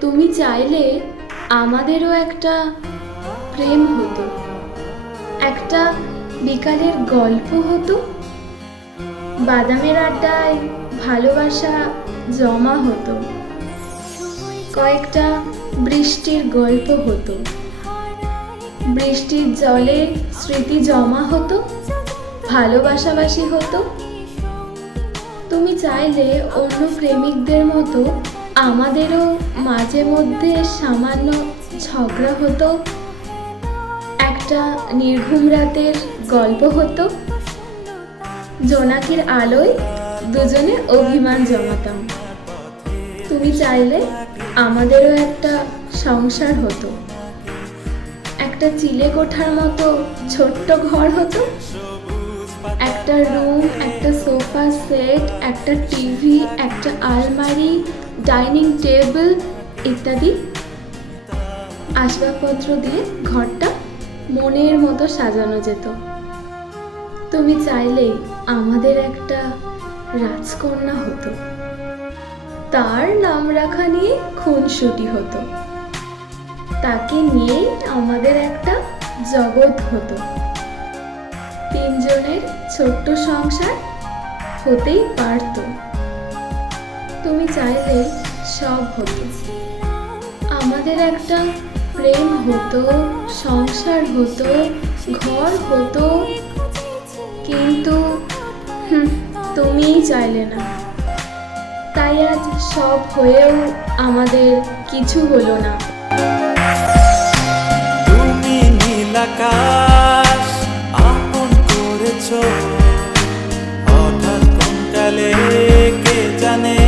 তুমি চাইলে আমাদেরও একটা প্রেম হতো, একটা বিকালের গল্প হতো। বাদামের আড্ডায় ভালোবাসা জমা হতো, কয়েকটা বৃষ্টির গল্প হতো। বৃষ্টির জলে স্মৃতি জমা হতো, ভালোবাসাবাসি হতো। তুমি চাইলে অন্য প্রেমিকদের মতো আমাদেরও মাঝে মধ্যে সামান্য ঝগড়া হতো। একটা নির্ঘুম রাতের গল্প হতো। জোনাকির আলোয় দুজনে অভিমান জমাতাম। তুমি চাইলে আমাদেরও একটা সংসার হতো। একটা চিলে কোঠার মতো ছোট্ট ঘর হতো। একটা রুম সেট একটা টিভি একটা আলমারি ডাইনিং টেবিল ইত্যাদি আসবাবপত্র দিয়ে ঘরটা মনের মতো সাজানো যেত। তুমি চাইলেই আমাদের একটা রাজকন্যা হতো। তার নাম রাখা নিয়ে খুনসুটি হতো। তাকে নিয়েই আমাদের একটা জগৎ হতো। তিনজনের ছোট্ট সংসার হতেই পারত। তুমি চাইলে সব হতো আমাদের একটা প্রেম হতো, সংসার হতো, ঘর হতো, কিন্তু তুমিই চাইলে না। তাই আজ সব হয়েও আমাদের কিছু হলো না। তুমি planes.